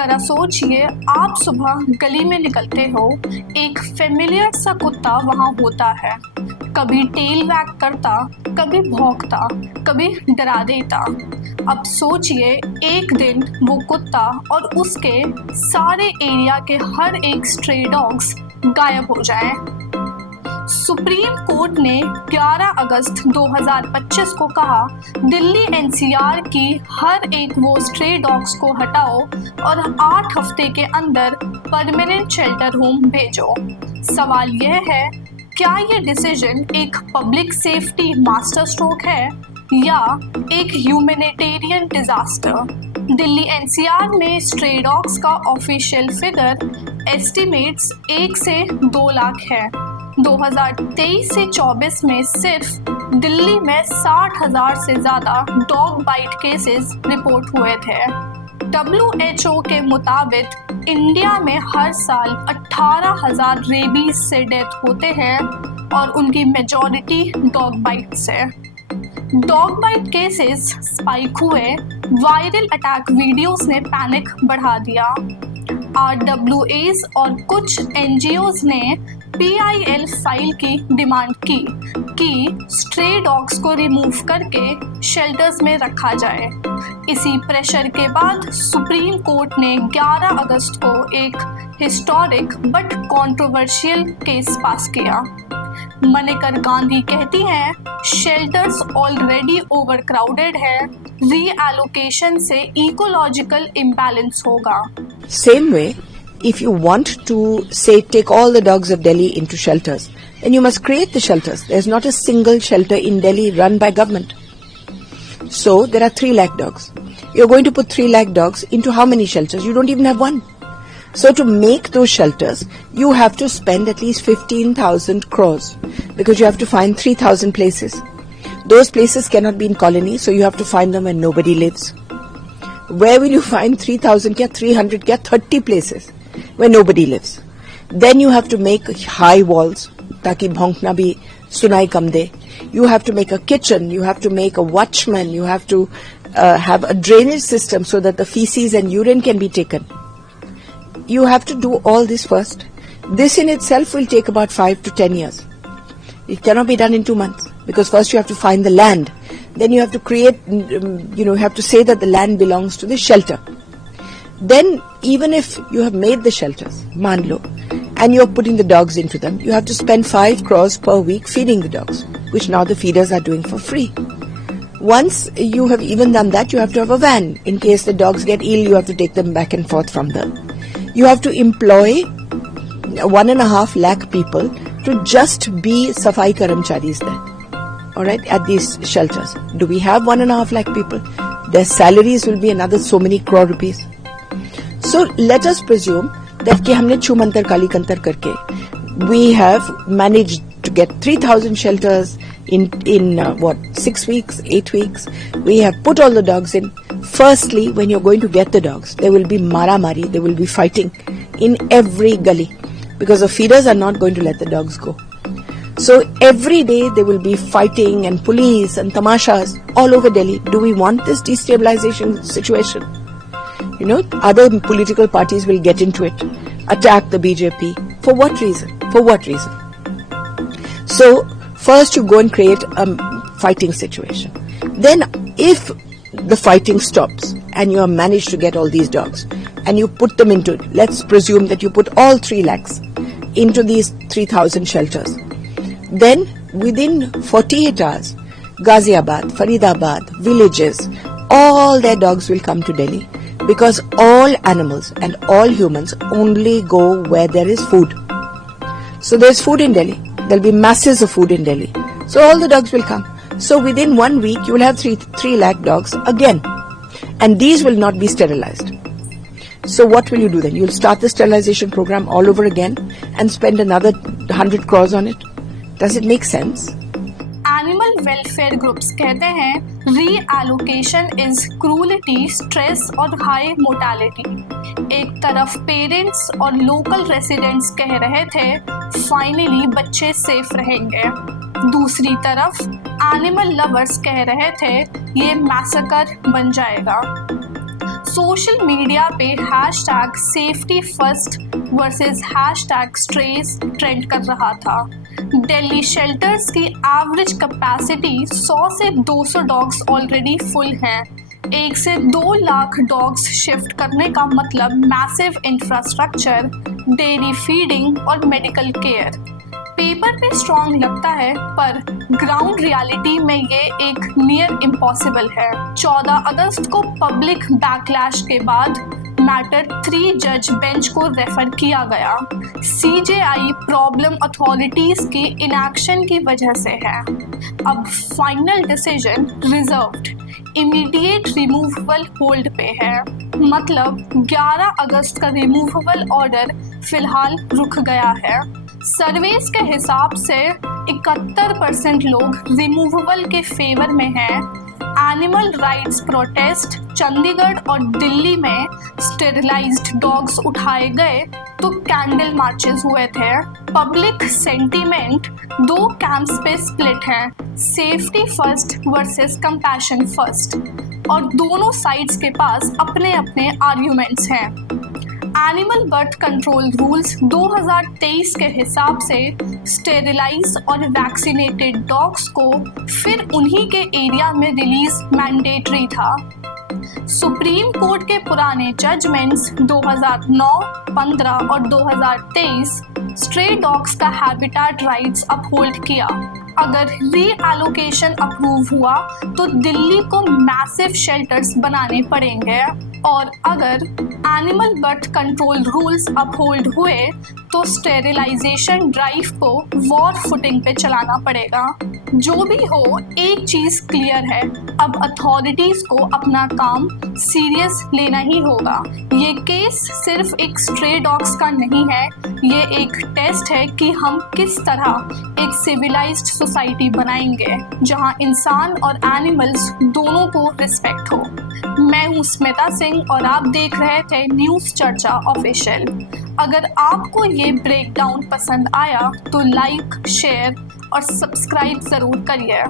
जरा सोचिए, आप सुबह गली में निकलते हो, एक फेमिलियर सा कुत्ता वहाँ होता है। कभी टेल वैग करता, कभी भौंकता, कभी डरा देता। अब सोचिए, एक दिन वो कुत्ता और उसके सारे एरिया के हर एक स्ट्रे डॉग्स गायब हो जाएं। सुप्रीम कोर्ट ने 11 अगस्त 2025 को कहा, दिल्ली एनसीआर की हर एक वो स्ट्रे डॉग्स को हटाओ और 8 हफ्ते के अंदर परमानेंट शेल्टर होम भेजो। सवाल यह है, क्या ये डिसीजन एक पब्लिक सेफ्टी मास्टर स्ट्रोक है या एक ह्यूमैनिटेरियन डिजास्टर? दिल्ली एनसीआर में स्ट्रे डॉग्स का ऑफिशियल फिगर एस्टिमेट्स 1 से 2 लाख है। 2023 से 24 में सिर्फ दिल्ली में 60,000 से ज़्यादा डॉग बाइट केसेस रिपोर्ट हुए थे। WHO के मुताबिक इंडिया में हर साल 18,000 रेबीज से डेथ होते हैं और उनकी मेजॉरिटी डॉग बाइट से। डॉग बाइट केसेस स्पाइक हुए, वायरल अटैक वीडियोस ने पैनिक बढ़ा दिया। RWAs और कुछ NGOs ने PIL फाइल की डिमांड की कि स्ट्रे डॉग्स को रिमूव करके शेल्टर्स में रखा जाए। इसी प्रेशर के बाद सुप्रीम कोर्ट ने 11 अगस्त को एक हिस्टोरिक बट कंट्रोवर्शियल केस पास किया। मनेकर गांधी कहती हैं, शेल्टर्स ऑलरेडी ओवरक्राउडेड है, रीएलोकेशन से इकोलॉजिकल इम्बैलेंस होगा। Same way, if you want to, say, take all the dogs of Delhi into shelters, then you must create the shelters. There's not a single shelter in Delhi run by government. So, there are 3 lakh dogs. You're going to put 3 lakh dogs into how many shelters? You don't even have one. So, to make those shelters, you have to spend at least 15,000 crores because you have to find 3,000 places. Those places cannot be in colonies, so you have to find them where nobody lives. Where will you find 3,000 kya 300 kya 30 places where nobody lives? Then you have to make high walls ताकि भौंकना भी सुनाई कम दे. You have to make a kitchen, you have to make a watchman, you have to have a drainage system so that the feces and urine can be taken. You have to do all this first. This in itself will take about 5 to 10 years. It cannot be done in 2 months because first you have to find the land. Then you have to create, you have to say that the land belongs to the shelter. Then even if you have made the shelters, maan lo, and you're putting the dogs into them, you have to spend 5 crores per week feeding the dogs, which now the feeders are doing for free. Once you have even done that, you have to have a van. In case the dogs get ill, you have to take them back and forth from them. You have to employ 1.5 lakh people to just be safai karamcharis there. Alright, at these shelters. Do we have 1.5 lakh people? Their salaries will be another so many crore rupees. So let us presume that कि हमने छू मंतर काली कंतर करके we have managed to get 3,000 shelters in 6 weeks, 8 weeks. We have put all the dogs in. Firstly, when you're going to get the dogs, there will be mara-mari, there will be fighting in every gully because the feeders are not going to let the dogs go. So every day there will be fighting and police and tamashas all over Delhi. Do we want this destabilization situation? Other political parties will get into it, attack the BJP. For what reason? For what reason? So first you go and create a fighting situation. Then if the fighting stops and you have managed to get all these dogs and you put them into, let's presume that you put all 3 lakhs into these 3,000 shelters. Then within 48 hours, Ghaziabad, Faridabad, villages, all their dogs will come to Delhi because all animals and all humans only go where there is food. So there's food in Delhi. There'll be masses of food in Delhi. So all the dogs will come. So within 1 week, you will have 3 lakh dogs again. And these will not be sterilized. So what will you do then? You'll start the sterilization program all over again and spend another 100 crores on it. Does it make sense? Animal welfare groups कहते हैं, reallocation is cruelty, stress और high mortality. एक तरफ parents और local residents कह रहे थे finally बच्चे सेफ रहेंगे, दूसरी तरफ एनिमल लवर्स कह रहे थे ये मैसेकर बन जाएगा। सोशल मीडिया पे hashtag safety first versus hashtag stress trend कर रहा था। दिल्ली शेल्टर्स की एवरेज कैपेसिटी 100 से 200 डॉग्स ऑलरेडी फुल हैं। 1 से 2 लाख डॉग्स शिफ्ट करने का मतलब मैसिव इंफ्रास्ट्रक्चर, डेयरी फीडिंग और मेडिकल केयर। पेपर पे स्ट्रॉन्ग लगता है पर ग्राउंड रियलिटी में ये एक नियर इम्पॉसिबल है। 14 अगस्त को पब्लिक बैकलैश के बाद मैटर 3 जज बेंच को रेफर किया गया। सीजेआई प्रॉब्लम अथॉरिटीज की इनएक्शन की वजह से है। अब final decision reserved, immediate removable hold पे है। मतलब 11 अगस्त का रिमूवेबल ऑर्डर फिलहाल रुक गया है। सर्वेस के हिसाब से 71% लोग रिमूवेबल के फेवर में हैं। एनिमल राइट्स प्रोटेस्ट चंडीगढ़ और दिल्ली में स्टेरिलाइज्ड डॉग्स उठाए गए तो कैंडल मार्चेस हुए थे। पब्लिक सेंटीमेंट 2 कैंप्स पे स्प्लिट है, safety first versus compassion first, और दोनों साइड्स के पास अपने अपने आर्ग्यूमेंट्स हैं। एनिमल बर्थ कंट्रोल रूल्स 2023 के हिसाब से स्टेरिलाइज और वैक्सीनेटेड डॉग्स को फिर उन्हीं के एरिया में रिलीज मैंडेटरी था। सुप्रीम कोर्ट के पुराने जजमेंट्स 2009, 15 और 2023 स्ट्रे डॉग्स का हैबिटेट राइट्स अपहोल्ड किया। अगर रीएलोकेशन अप्रूव हुआ तो दिल्ली को मैसिव शेल्टर्स बनाने पड़ेंगे, और अगर animal birth control rules uphold हुए तो स्टेरिलाइजेशन ड्राइव को वॉर फुटिंग पे चलाना पड़ेगा। जो भी हो, एक चीज क्लियर है, अब अथॉरिटीज को अपना काम सीरियस लेना ही होगा। ये केस सिर्फ एक स्ट्रे डॉग्स का नहीं है, ये एक टेस्ट है कि हम किस तरह एक सिविलाइज्ड सोसाइटी बनाएंगे जहां इंसान और एनिमल्स दोनों को रिस्पेक्ट हो। मैं हूं स्मिता सिंह और आप देख रहे थे न्यूज़ चर्चा ऑफिशियल। अगर आपको ये ब्रेकडाउन पसंद आया तो लाइक, शेयर और सब्सक्राइब ज़रूर करिए।